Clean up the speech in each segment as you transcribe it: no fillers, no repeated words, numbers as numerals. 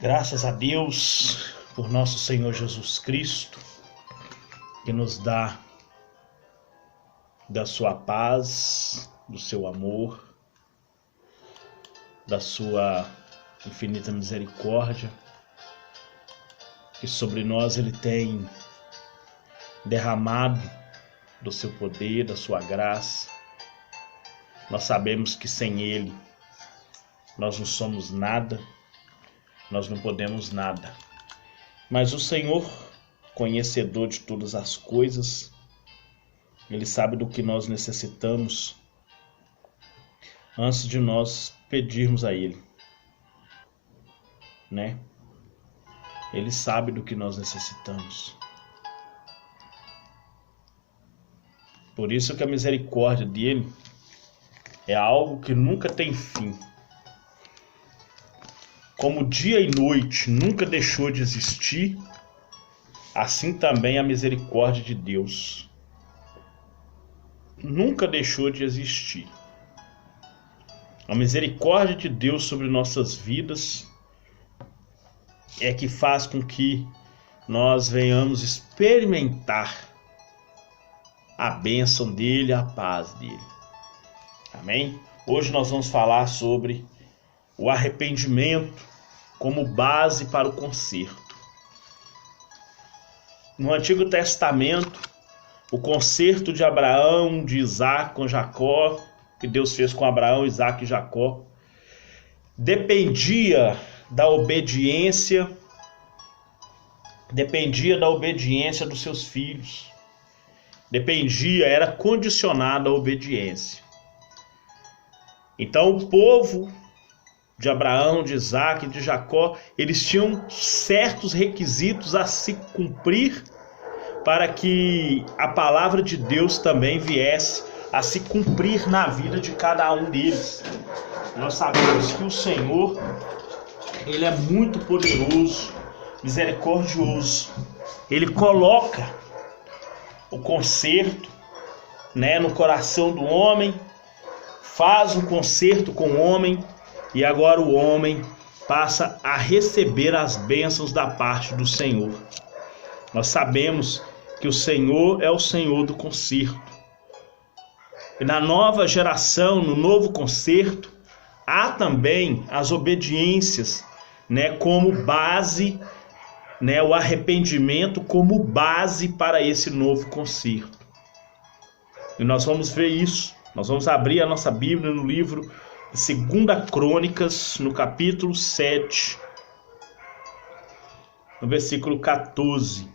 Graças a Deus por nosso Senhor Jesus Cristo, que nos dá da sua paz, do seu amor, da sua infinita misericórdia, que sobre nós Ele tem derramado do seu poder, da sua graça. Nós sabemos que sem Ele nós não somos nada, nós não podemos nada. Mas o Senhor, conhecedor de todas as coisas, Ele sabe do que nós necessitamos antes de nós pedirmos a Ele, né? Ele sabe do que nós necessitamos. Por isso que a misericórdia dele é algo que nunca tem fim. Como dia e noite nunca deixou de existir, assim também a misericórdia de Deus nunca deixou de existir. A misericórdia de Deus sobre nossas vidas é que faz com que nós venhamos experimentar a bênção dele, a paz dele. Amém? Hoje nós vamos falar sobre o arrependimento como base para o conserto. No Antigo Testamento, o conserto de Abraão, de Isaac com Jacó, que Deus fez com Abraão, Isaac e Jacó, dependia da obediência dos seus filhos. Era condicionado à obediência. Então o povo de Abraão, de Isaac e de Jacó, eles tinham certos requisitos a se cumprir para que a palavra de Deus também viesse a se cumprir na vida de cada um deles. Nós sabemos que o Senhor, Ele é muito poderoso, misericordioso. Ele coloca o conserto, no coração do homem, faz um conserto com o homem, e agora o homem passa a receber as bênçãos da parte do Senhor. Nós sabemos que o Senhor é o Senhor do conserto. E na nova geração, no novo conserto, há também as obediências, como base, o arrependimento como base para esse novo conserto. E nós vamos ver isso. Nós vamos abrir a nossa Bíblia no livro de 2 Crônicas, no capítulo 7, no versículo 14.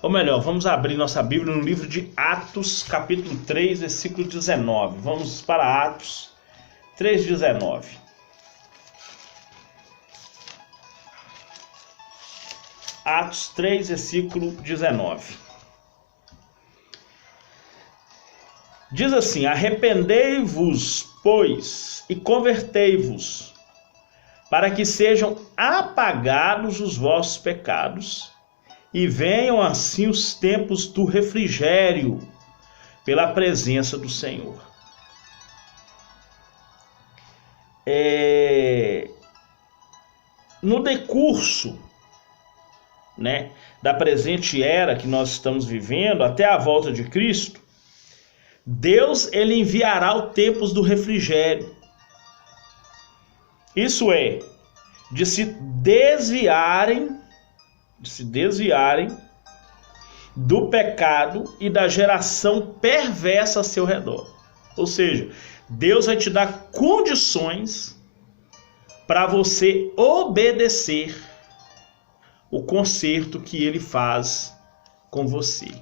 Ou melhor, vamos abrir nossa Bíblia no livro de Atos, capítulo 3, versículo 19. Vamos para Atos 3:19. Atos 3, versículo 19. Diz assim: arrependei-vos, pois, e convertei-vos, para que sejam apagados os vossos pecados, e venham assim os tempos do refrigério, pela presença do Senhor. No decurso, da presente era que nós estamos vivendo, até a volta de Cristo, Deus, ele enviará os tempos do refrigério. Isso é, de se desviarem do pecado e da geração perversa a seu redor. Ou seja, Deus vai te dar condições para você obedecer o conserto que ele faz com você.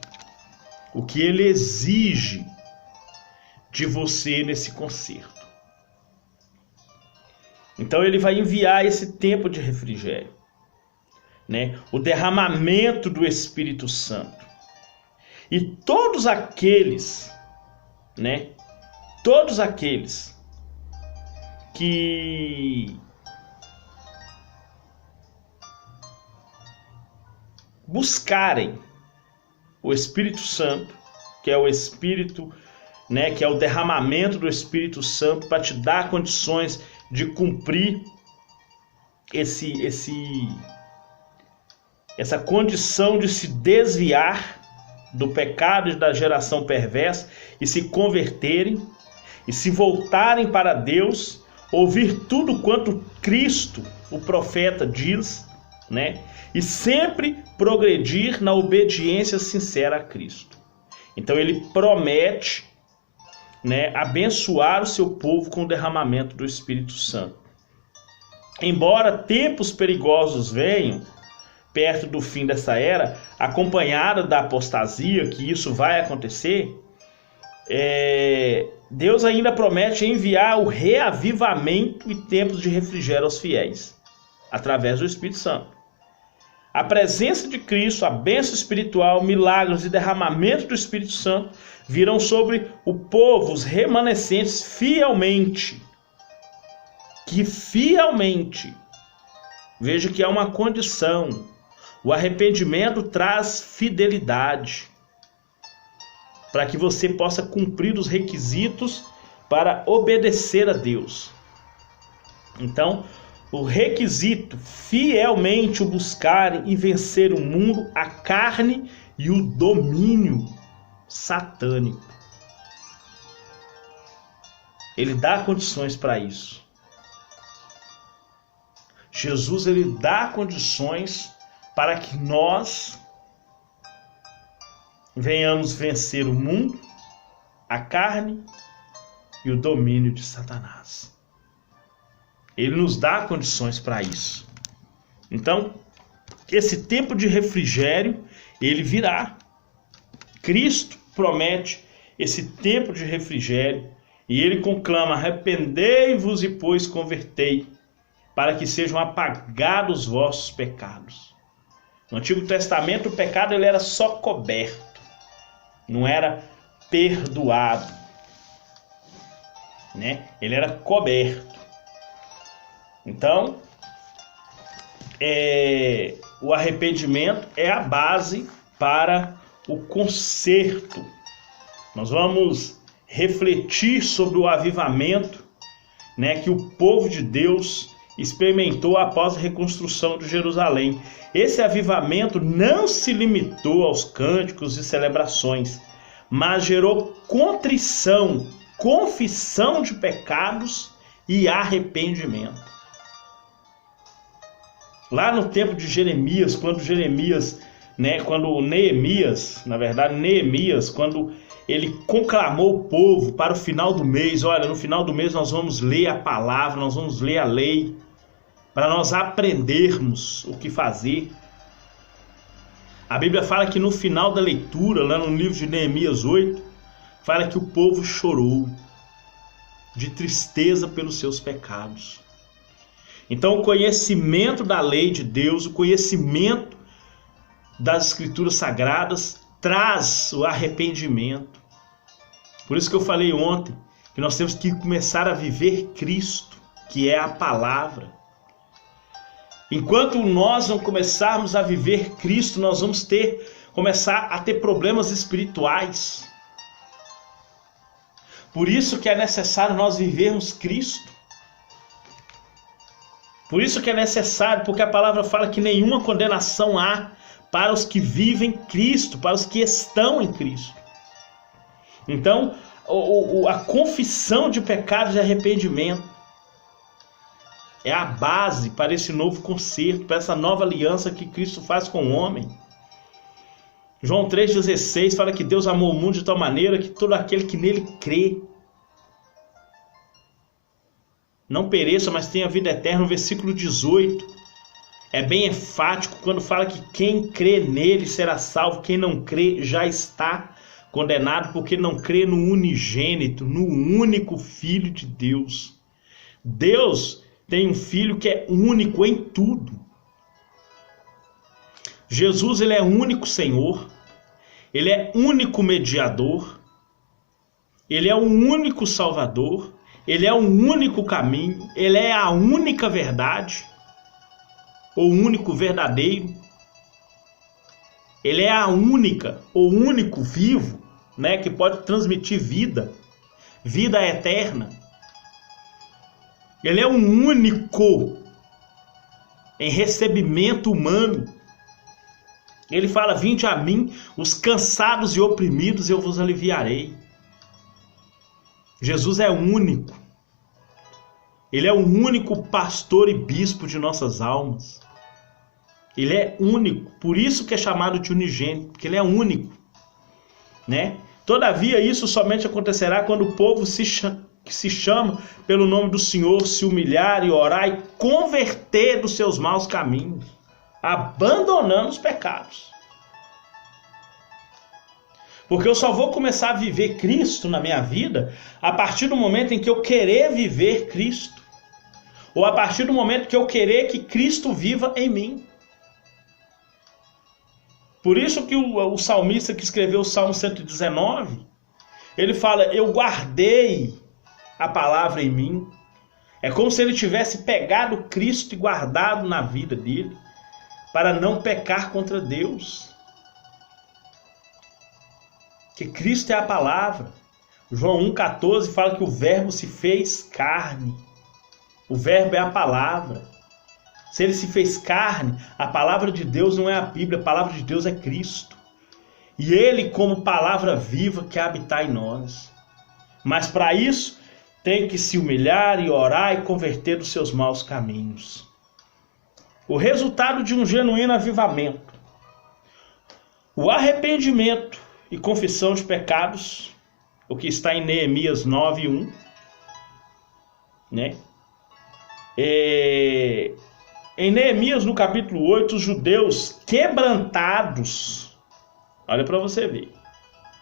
O que ele exige de você nesse conserto. Então ele vai enviar esse tempo de refrigério, o derramamento do Espírito Santo. E todos aqueles que buscarem o Espírito Santo, que é o Espírito né, que é o derramamento do Espírito Santo para te dar condições de cumprir essa condição de se desviar do pecado e da geração perversa e se converterem e se voltarem para Deus, ouvir tudo quanto Cristo, o profeta, diz, né? E sempre progredir na obediência sincera a Cristo. Então ele promete, né, abençoar o seu povo com o derramamento do Espírito Santo. Embora tempos perigosos venham perto do fim dessa era, acompanhada da apostasia, que isso vai acontecer, Deus ainda promete enviar o reavivamento e tempos de refrigério aos fiéis, através do Espírito Santo. A presença de Cristo, a bênção espiritual, milagres e derramamento do Espírito Santo virão sobre o povo, os remanescentes, fielmente. Veja que há uma condição. O arrependimento traz fidelidade, para que você possa cumprir os requisitos para obedecer a Deus. Então, o requisito, fielmente o buscar e vencer o mundo, a carne e o domínio satânico. Ele dá condições para isso. Jesus, ele dá condições para que nós venhamos vencer o mundo, a carne e o domínio de Satanás. Ele nos dá condições para isso. Então, esse tempo de refrigério, ele virá. Cristo promete esse tempo de refrigério e ele conclama: arrependei-vos e, pois, convertei, para que sejam apagados os vossos pecados. No Antigo Testamento, o pecado ele era só coberto, não era perdoado, né? Ele era coberto. Então, o arrependimento é a base para o conserto. Nós vamos refletir sobre o avivamento, né, que o povo de Deus experimentou após a reconstrução de Jerusalém. Esse avivamento não se limitou aos cânticos e celebrações, mas gerou contrição, confissão de pecados e arrependimento. Lá no tempo de Jeremias, quando Neemias, quando ele conclamou o povo para o final do mês: olha, no final do mês nós vamos ler a palavra, nós vamos ler a lei, para nós aprendermos o que fazer. A Bíblia fala que no final da leitura, lá no livro de Neemias 8, fala que o povo chorou de tristeza pelos seus pecados. Então, o conhecimento da lei de Deus, o conhecimento das Escrituras Sagradas, traz o arrependimento. Por isso que eu falei ontem, que nós temos que começar a viver Cristo, que é a palavra. Enquanto nós não começarmos a viver Cristo, nós vamos começar a ter problemas espirituais. Por isso que é necessário nós vivermos Cristo. Por isso que é necessário, porque a palavra fala que nenhuma condenação há para os que vivem Cristo, para os que estão em Cristo. Então, a confissão de pecados e arrependimento é a base para esse novo concerto, para essa nova aliança que Cristo faz com o homem. João 3,16 fala que Deus amou o mundo de tal maneira que todo aquele que nele crê não pereça, mas tenha vida eterna. No versículo 18 é bem enfático quando fala que quem crê nele será salvo, quem não crê já está condenado, porque não crê no unigênito, no único Filho de Deus. Deus tem um Filho que é único em tudo. Jesus, ele é único Senhor, ele é único mediador, ele é o único Salvador, ele é o único caminho, ele é a única verdade, o único verdadeiro, ele é a única, o único vivo, né, que pode transmitir vida, vida eterna. Ele é o único em recebimento humano. Ele fala: vinde a mim, os cansados e oprimidos, eu vos aliviarei. Jesus é único. Ele é o único pastor e bispo de nossas almas. Ele é único, por isso que é chamado de unigênito, porque ele é único, né? Todavia, isso somente acontecerá quando o povo que se chama pelo nome do Senhor se humilhar e orar e converter dos seus maus caminhos, abandonando os pecados. Porque eu só vou começar a viver Cristo na minha vida a partir do momento em que eu querer viver Cristo, ou a partir do momento que eu querer que Cristo viva em mim. Por isso que o salmista que escreveu o Salmo 119, ele fala: eu guardei a palavra em mim. É como se ele tivesse pegado Cristo e guardado na vida dele, para não pecar contra Deus. Que Cristo é a palavra. João 1,14 fala que o verbo se fez carne. O verbo é a palavra. Se ele se fez carne, a palavra de Deus não é a Bíblia, a palavra de Deus é Cristo. E ele, como palavra viva, quer habitar em nós. Mas para isso, tem que se humilhar e orar e converter dos seus maus caminhos. O resultado de um genuíno avivamento. O arrependimento e confissão de pecados, o que está em Neemias 9:1, né? Em Neemias, no capítulo 8, os judeus quebrantados, olha para você ver,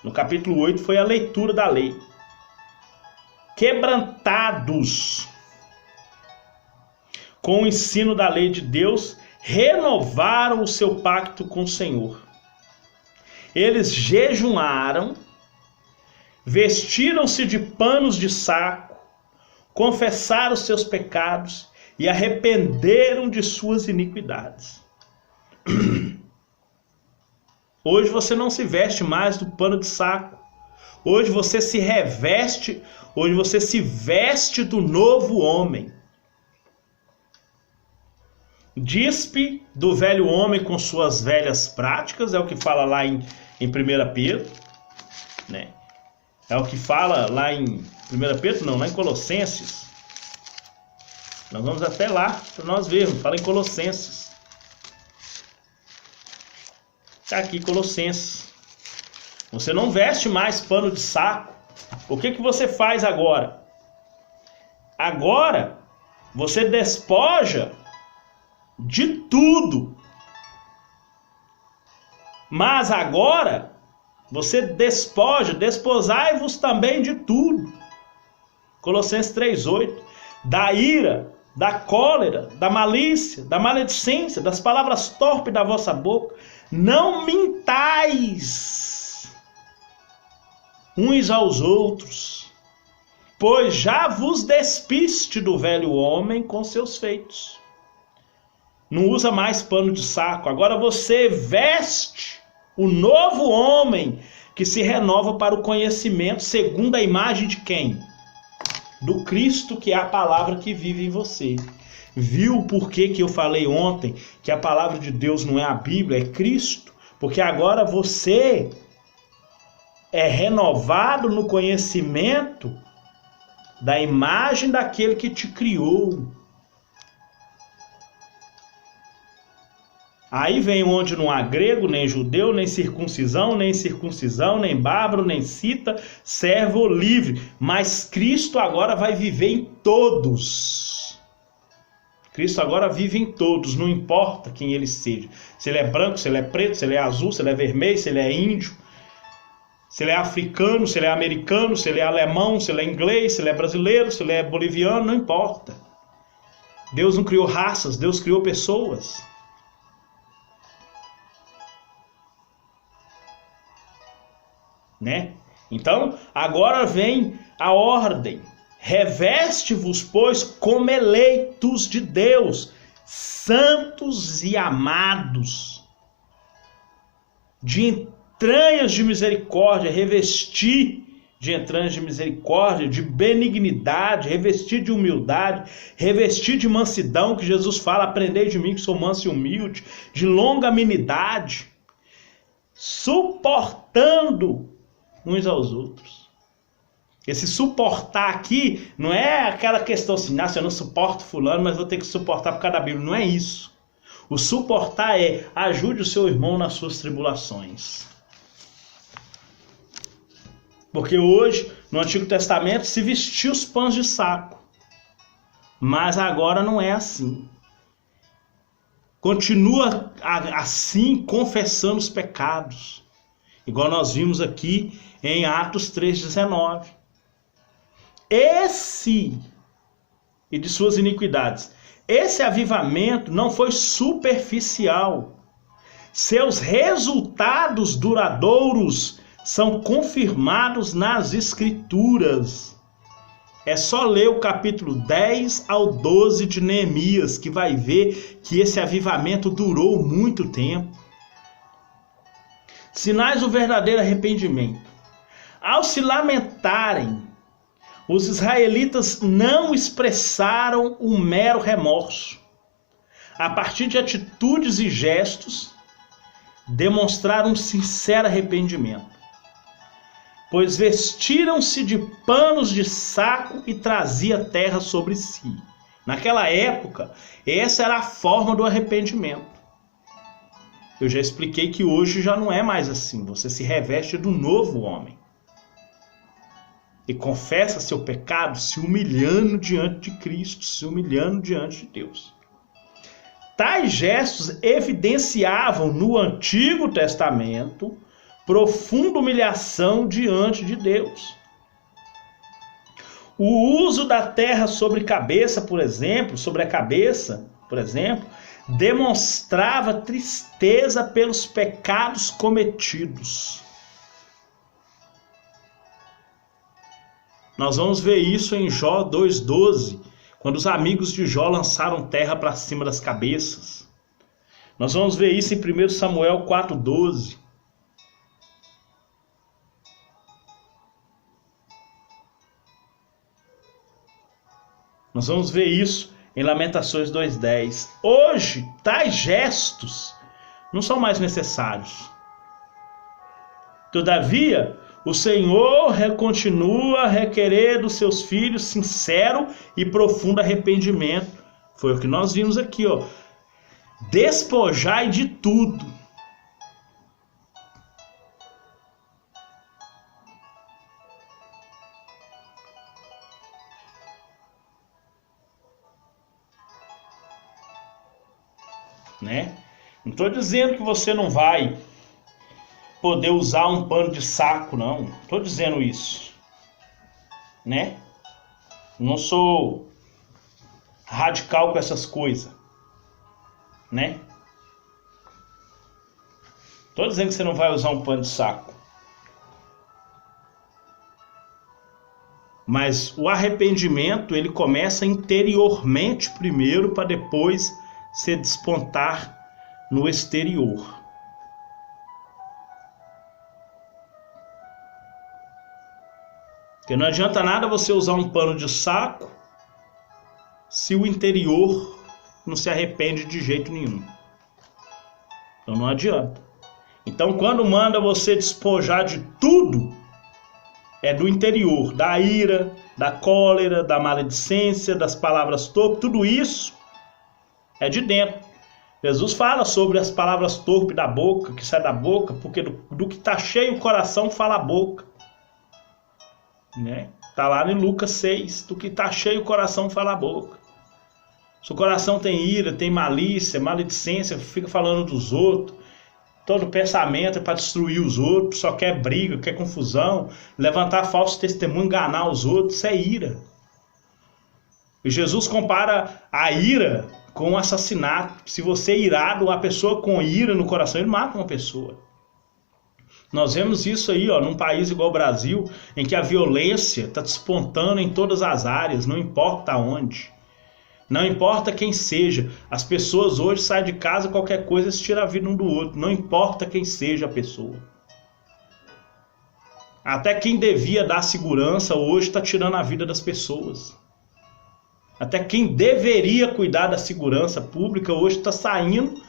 no capítulo 8 foi a leitura da lei, quebrantados com o ensino da lei de Deus, renovaram o seu pacto com o Senhor. Eles jejuaram, vestiram-se de panos de saco, confessaram os seus pecados e arrependeram de suas iniquidades. Hoje você não se veste mais do pano de saco. Hoje você se reveste, hoje você se veste do novo homem. Dispe do velho homem com suas velhas práticas, é o que fala lá em 1 Pedro, né? É o que fala lá em 1 Pedro, não, lá em Colossenses. Nós vamos até lá para nós vermos, fala em Colossenses. Está aqui Colossenses. Você não veste mais pano de saco. O que você faz agora? Agora você despoja de tudo. Mas agora você desposai-vos também de tudo. Colossenses 3:8. Da ira, da cólera, da malícia, da maledicência, das palavras torpes da vossa boca. Não mintais uns aos outros, pois já vos despiste do velho homem com seus feitos. Não usa mais pano de saco. Agora você veste o novo homem que se renova para o conhecimento segundo a imagem de quem? Do Cristo, que é a palavra que vive em você. Viu por que eu falei ontem que a palavra de Deus não é a Bíblia, é Cristo? Porque agora você é renovado no conhecimento da imagem daquele que te criou. Aí vem onde não há grego, nem judeu, nem circuncisão, nem bárbaro, nem cita, servo ou livre. Mas Cristo agora vai viver em todos. Cristo agora vive em todos, não importa quem ele seja. Se ele é branco, se ele é preto, se ele é azul, se ele é vermelho, se ele é índio, se ele é africano, se ele é americano, se ele é alemão, se ele é inglês, se ele é brasileiro, se ele é boliviano, não importa. Deus não criou raças, Deus criou pessoas. Né? Então, agora vem a ordem. Reveste-vos, pois, como eleitos de Deus, santos e amados, de entranhas de misericórdia, revestir de entranhas de misericórdia, de benignidade, revestir de humildade, revestir de mansidão, que Jesus fala, aprendei de mim que sou manso e humilde, de longanimidade, suportando uns aos outros. Esse suportar aqui não é aquela questão assim, eu não suporto fulano, mas vou ter que suportar por causa da Bíblia. Não é isso. O suportar é ajude o seu irmão nas suas tribulações. Porque hoje, no Antigo Testamento, se vestia os panos de saco. Mas agora não é assim. Continua assim, confessando os pecados. Igual nós vimos aqui em Atos 3,19. E de suas iniquidades. Esse avivamento não foi superficial. Seus resultados duradouros são confirmados nas Escrituras. É só ler o capítulo 10 ao 12 de Neemias, que vai ver que esse avivamento durou muito tempo. Sinais do verdadeiro arrependimento. Ao se lamentarem, os israelitas não expressaram um mero remorso. A partir de atitudes e gestos, demonstraram um sincero arrependimento. Pois vestiram-se de panos de saco e trazia terra sobre si. Naquela época, essa era a forma do arrependimento. Eu já expliquei que hoje já não é mais assim. Você se reveste do novo homem. E confessa seu pecado se humilhando diante de Cristo, se humilhando diante de Deus. Tais gestos evidenciavam no Antigo Testamento profunda humilhação diante de Deus. O uso da terra sobre a cabeça, por exemplo, demonstrava tristeza pelos pecados cometidos. Nós vamos ver isso em Jó 2,12, quando os amigos de Jó lançaram terra para cima das cabeças. Nós vamos ver isso em 1 Samuel 4,12. Nós vamos ver isso em Lamentações 2,10. Hoje, tais gestos não são mais necessários. Todavia, o Senhor continua a requerer dos seus filhos sincero e profundo arrependimento. Foi o que nós vimos aqui, ó. Despojai de tudo. Né? Não estou dizendo que você não vai poder usar um pano de saco, não. Estou dizendo isso, né? Não sou radical com essas coisas, né? Estou dizendo que você não vai usar um pano de saco. Mas o arrependimento, ele começa interiormente primeiro, para depois se despontar no exterior. Porque não adianta nada você usar um pano de saco se o interior não se arrepende de jeito nenhum. Então não adianta. Então quando manda você despojar de tudo, é do interior, da ira, da cólera, da maledicência, das palavras torpes, tudo isso é de dentro. Jesus fala sobre as palavras torpes da boca, que sai da boca, porque do que está cheio o coração fala a boca. Né? Tá lá em Lucas 6, do que está cheio o coração fala a boca. Se o coração tem ira, tem malícia, maledicência, fica falando dos outros, todo pensamento é para destruir os outros, só quer briga, quer confusão, levantar falso testemunho, enganar os outros, isso é ira. E Jesus compara a ira com o assassinato. Se você é irado, uma pessoa com ira no coração, ele mata uma pessoa. Nós vemos isso aí, ó, num país igual o Brasil, em que a violência está despontando em todas as áreas, não importa onde. Não importa quem seja. As pessoas hoje saem de casa, qualquer coisa, se tira a vida um do outro. Não importa quem seja a pessoa. Até quem devia dar segurança hoje está tirando a vida das pessoas. Até quem deveria cuidar da segurança pública hoje está saindo,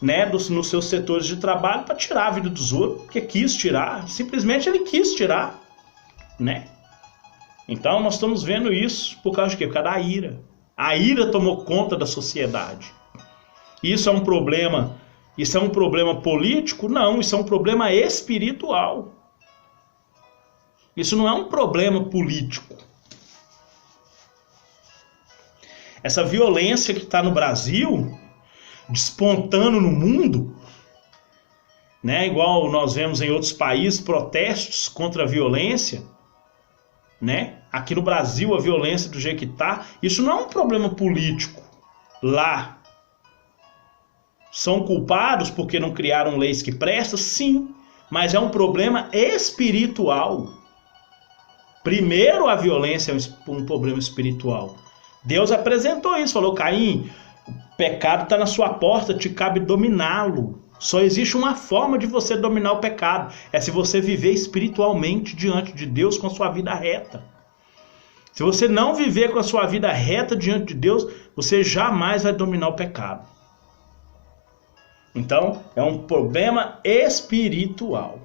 né, nos seus setores de trabalho para tirar a vida dos outros, porque quis tirar, simplesmente ele quis tirar, né? Então nós estamos vendo isso por causa de quê? Por causa da ira. A ira tomou conta da sociedade. Isso é um problema político? Não, isso é um problema espiritual. Isso não é um problema político. Essa violência que está no Brasil, despontando no mundo, né, igual nós vemos em outros países, protestos contra a violência, né? Aqui no Brasil a violência do jeito que está, isso não é um problema político. Lá são culpados porque não criaram leis que prestam? Sim, mas é um problema espiritual. Primeiro a violência é um problema espiritual. Deus apresentou isso, falou: Caim, o pecado está na sua porta, te cabe dominá-lo. Só existe uma forma de você dominar o pecado, é se você viver espiritualmente diante de Deus com a sua vida reta. Se você não viver com a sua vida reta diante de Deus, você jamais vai dominar o pecado. Então, é um problema espiritual,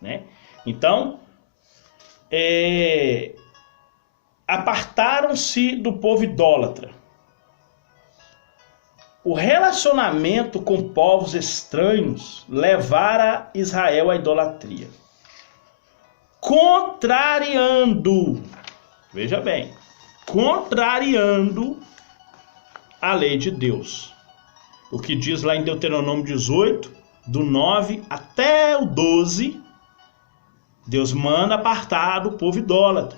né? Então, apartaram-se do povo idólatra. O relacionamento com povos estranhos levara Israel à idolatria, contrariando, veja bem, contrariando a lei de Deus. O que diz lá em Deuteronômio 18, do 9 até o 12, Deus manda apartar do povo idólatra.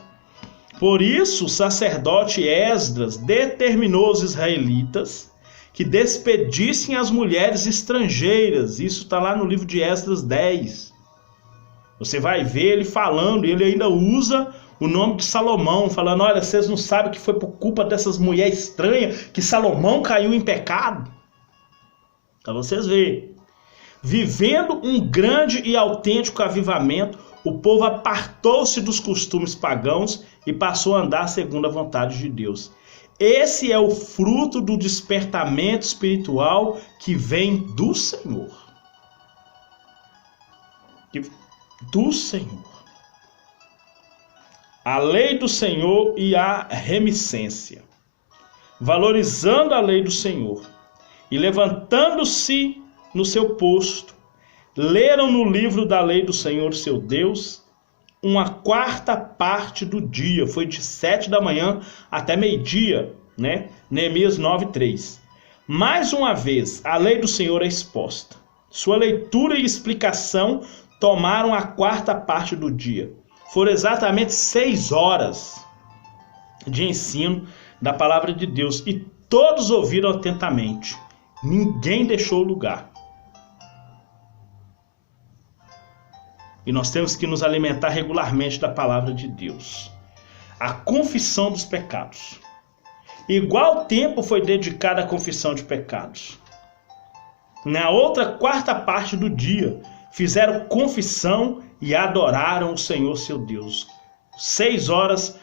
Por isso, o sacerdote Esdras determinou os israelitas que despedissem as mulheres estrangeiras. Isso está lá no livro de Esdras 10. Você vai ver ele falando, e ele ainda usa o nome de Salomão, falando: olha, vocês não sabem que foi por culpa dessas mulheres estranhas que Salomão caiu em pecado? Para vocês verem. Vivendo um grande e autêntico avivamento, o povo apartou-se dos costumes pagãos e passou a andar segundo a vontade de Deus. Esse é o fruto do despertamento espiritual que vem do Senhor. Do Senhor. A lei do Senhor e a remissência. Valorizando a lei do Senhor e levantando-se no seu posto, leram no livro da lei do Senhor, seu Deus, uma quarta parte do dia. Foi de 7 da manhã até meio-dia, né? Neemias 9:3. Mais uma vez, a lei do Senhor é exposta. Sua leitura e explicação tomaram a quarta parte do dia. Foram exatamente 6 horas de ensino da palavra de Deus. E todos ouviram atentamente. Ninguém deixou o lugar. E nós temos que nos alimentar regularmente da palavra de Deus. A confissão dos pecados. Igual tempo foi dedicado à confissão de pecados. Na outra quarta parte do dia, fizeram confissão e adoraram o Senhor seu Deus. 6 horas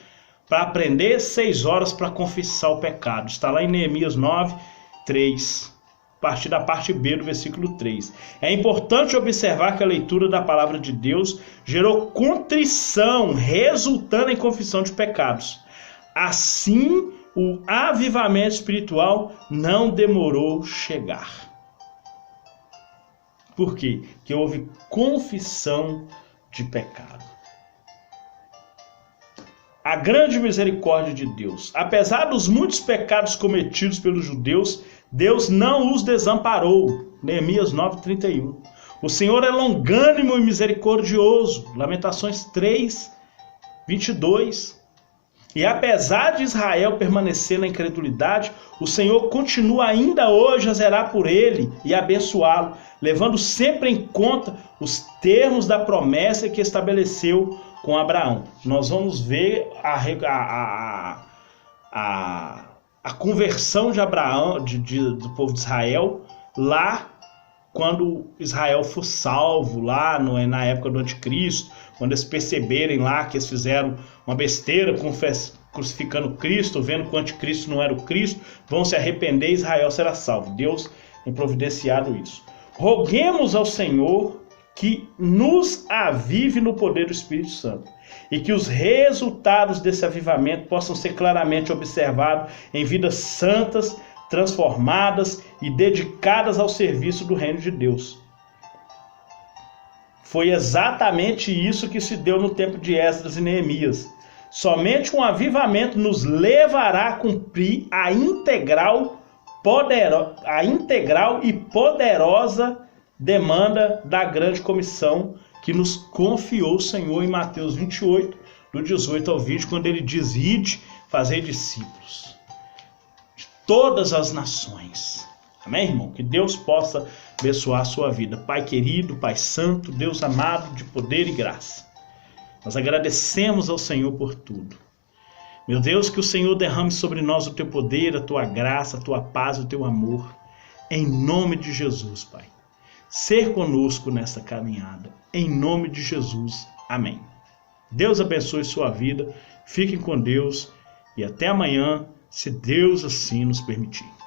para aprender, 6 horas para confessar o pecado. Está lá em Neemias 9:3. A partir da parte B do versículo 3. É importante observar que a leitura da palavra de Deus gerou contrição, resultando em confissão de pecados. Assim, o avivamento espiritual não demorou chegar. Por quê? Porque houve confissão de pecado. A grande misericórdia de Deus. Apesar dos muitos pecados cometidos pelos judeus, Deus não os desamparou. Neemias 9:31. O Senhor é longânimo e misericordioso. Lamentações 3:22. E apesar de Israel permanecer na incredulidade, o Senhor continua ainda hoje a zelar por ele e abençoá-lo, levando sempre em conta os termos da promessa que estabeleceu com Abraão. Nós vamos ver a conversão de Abraão, do povo de Israel, lá quando Israel for salvo, lá na época do anticristo, quando eles perceberem lá que eles fizeram uma besteira crucificando Cristo, vendo que o anticristo não era o Cristo, vão se arrepender e Israel será salvo. Deus tem providenciado isso. Roguemos ao Senhor que nos avive no poder do Espírito Santo e que os resultados desse avivamento possam ser claramente observados em vidas santas, transformadas e dedicadas ao serviço do reino de Deus. Foi exatamente isso que se deu no tempo de Esdras e Neemias. Somente um avivamento nos levará a cumprir a integral e poderosa demanda da grande comissão que nos confiou o Senhor em Mateus 28, do 18 ao 20, quando ele diz: ide, fazei discípulos de todas as nações. Amém, irmão? Que Deus possa abençoar a sua vida. Pai querido, Pai santo, Deus amado, de poder e graça, nós agradecemos ao Senhor por tudo. Meu Deus, que o Senhor derrame sobre nós o teu poder, a tua graça, a tua paz, o teu amor. Em nome de Jesus, Pai. Ser conosco nessa caminhada. Em nome de Jesus. Amém. Deus abençoe sua vida. Fiquem com Deus e até amanhã, se Deus assim nos permitir.